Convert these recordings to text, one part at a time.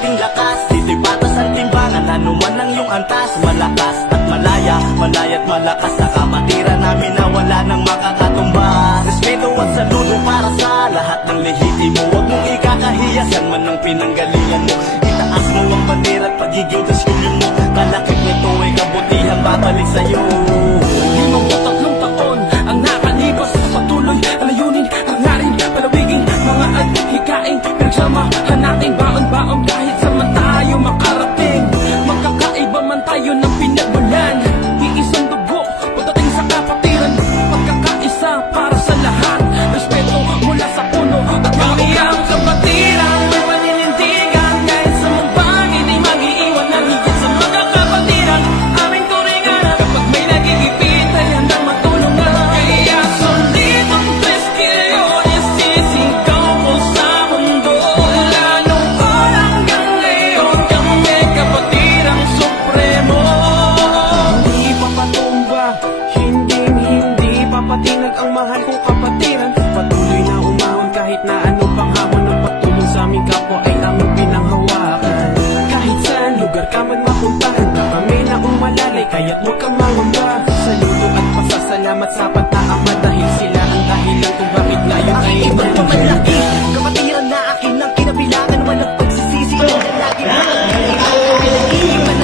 ating lakas. Dito'y patas ang timbangan, anuman ang iyong antas. Malakas at malaya, malaya't malakas sa kapatiran namin na wala nang makakatumbas. Respeto at saludo para sa lahat ng lehitimo. Huwag mong ikakahiya, yan man ang pinanggalingan mo. Itaas mo ang bandera at pagiging kaskulyo mo. Kalakip nito ay kabutihan babalik sa'yo. 53 taon ang nakalipas, patuloy ang layunin, hangarin, palawigin, mga hikaing pinagsamahan natin, baon-baon kahit sa man tayo makarating. Magkakaiba man tayo ng pinagmulan, iisang dugo pagdating sa kapatiran, pagkakaisa para sa lahat, respeto mula sa puno at kami ang kapatiran. May paninindigan kahit sa mambang, hindi mag-iiwan ng higit sa mga kapatiran. Aming turingan kapag may nagigipit ay handang matulungan. Kaya solidong 3 kilyones sisigaw ko sa mundo. Mula nung hanggang ngayon kami kapatirang supremo. Hindi papatumba, hindi papatinag ang mahal kong kapatiran. Patuloy na umahon kahit na anong panghamon ng pagtulong sa aming kapwa ay aming pinanghawakan. Kahit saan lugar ka man mapuntahan, kami na umalalay kaya't huwag kang mangamba. Saludo at pasasalamat sa Ama dahil sila ang dahilan kung bakit ngayon ay Pagpamalaki, kapatiran na akin ang kinabilangan. Walang pagsisisi, nandiyan lagi na pinag-iipan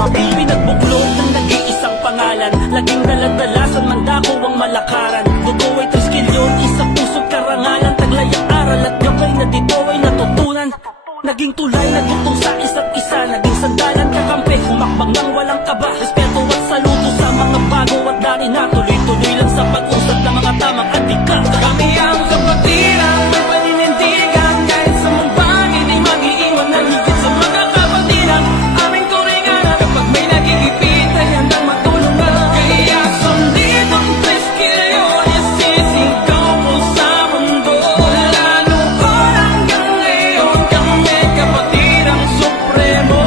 manatiling pinagbuklod ng nag-iisang pangalan. Laging daladalasan man dako ang malakaran. Totoo ay 3 kilyon, isang puso't karangalan. Taglayang aral at gabay na dito ay natutunan. Naging tulay na tutong sa isa't isa. Naging sandalan, kakampi, humakbang ng walang kaba. Respeto at saludo sa mga bago at dani na tuloy-tuloy lang sa pag-usap ng mga tamang adika. Kami ang kapatiran, may paninindigan kahit sa mambang, hindi mag-iiwan ng higit sa mga kapatiran. Aming turingan kapag may nagigipit ay handang matulungan. Kaya solidong 3 kilyones sisigaw ko sa mundo. Mula nung hanggang ngayon kami kapatirang supremo.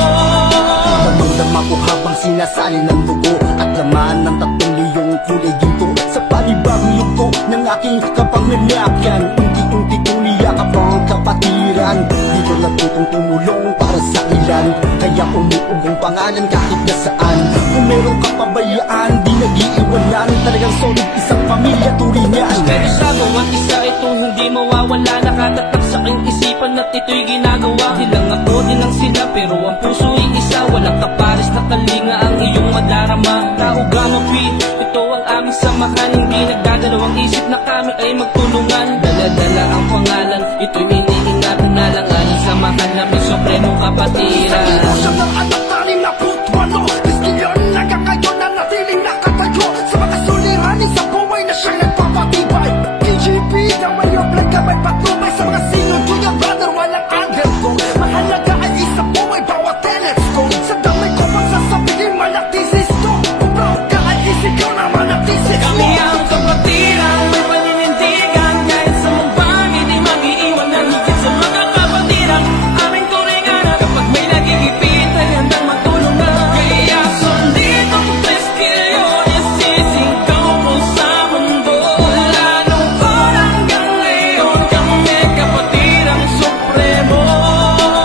Damdama ko habang sinasali ng dugo at laman ng 3 liyong kulay ginto. Sa panibagong yugto ng aking kapanganakan, unti-unti kong niyakap ang kapatiran. Dito natutong tumulong para sa ilan, kaya umuugong pangalan kahit nasaan. Kung meron kang pabayaan, di nag-iiwanan. Talagang solid, isang pamilya turingan. Pero sa bawat isa itong hindi mawawala, nakatatak sa aking isipan at ito'y ginagawa. Di lang ako, di lang sila, pero ang puso'y isa. Walang kapares na kalinga ang iyong madarama. Kaugama Pete, ito ang aming samahan. Hindi nagdadalawang isip na kami ay magtulungan. Dala-dala ang pangalan, ito'y iniingatan na lang. Aling samahan namin, supremong kapatiran. Sa ilusyon ng anak namin na putwalo, 3 kilyon hanggang ngayon na natiling nakatayo. Sa mga suliranin sa buhay na siyang nagpapatibay. KGP, kamay o vlog, kamay patnubay. Sa mga sinyo, Junior Brother, walang underdog. Mahalaga ay isa buhay, bawat telescope. Sa damay ko pang sasabihin, manatisis to. Kung proud ka ay isigaw na manatisis mo. Kami ang kapatiran, may paninindigan kahit sa mambang, hindi mag-iiwan ng higit sa mga kapatiran. Aming turingan kapag may nagigipit ay handang matulungan. Kaya solidong 3 kilyones sisigaw ko sa mundo. Mula nung hanggang ngayon kami kapatirang supremo.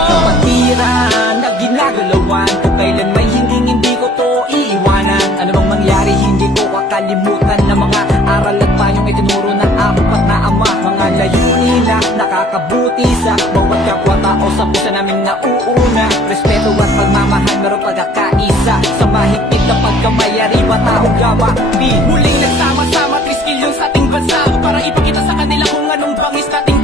Kapatiran na ginagalawan, kung kailan may hindi ko to iiwanan. Ano bang mangyari, hindi ko kakalimutan na mga aral at payong itinuro ng apat na ama. Mga layunin na nakakabuti sa bawat kapwa tao. Sa puso namin nauuna, respeto at pagmamahal, meron Yawa P. Muling nagsama-sama, triskilyon sa ating bansa para ipakita sa kanila kung anong bangis nating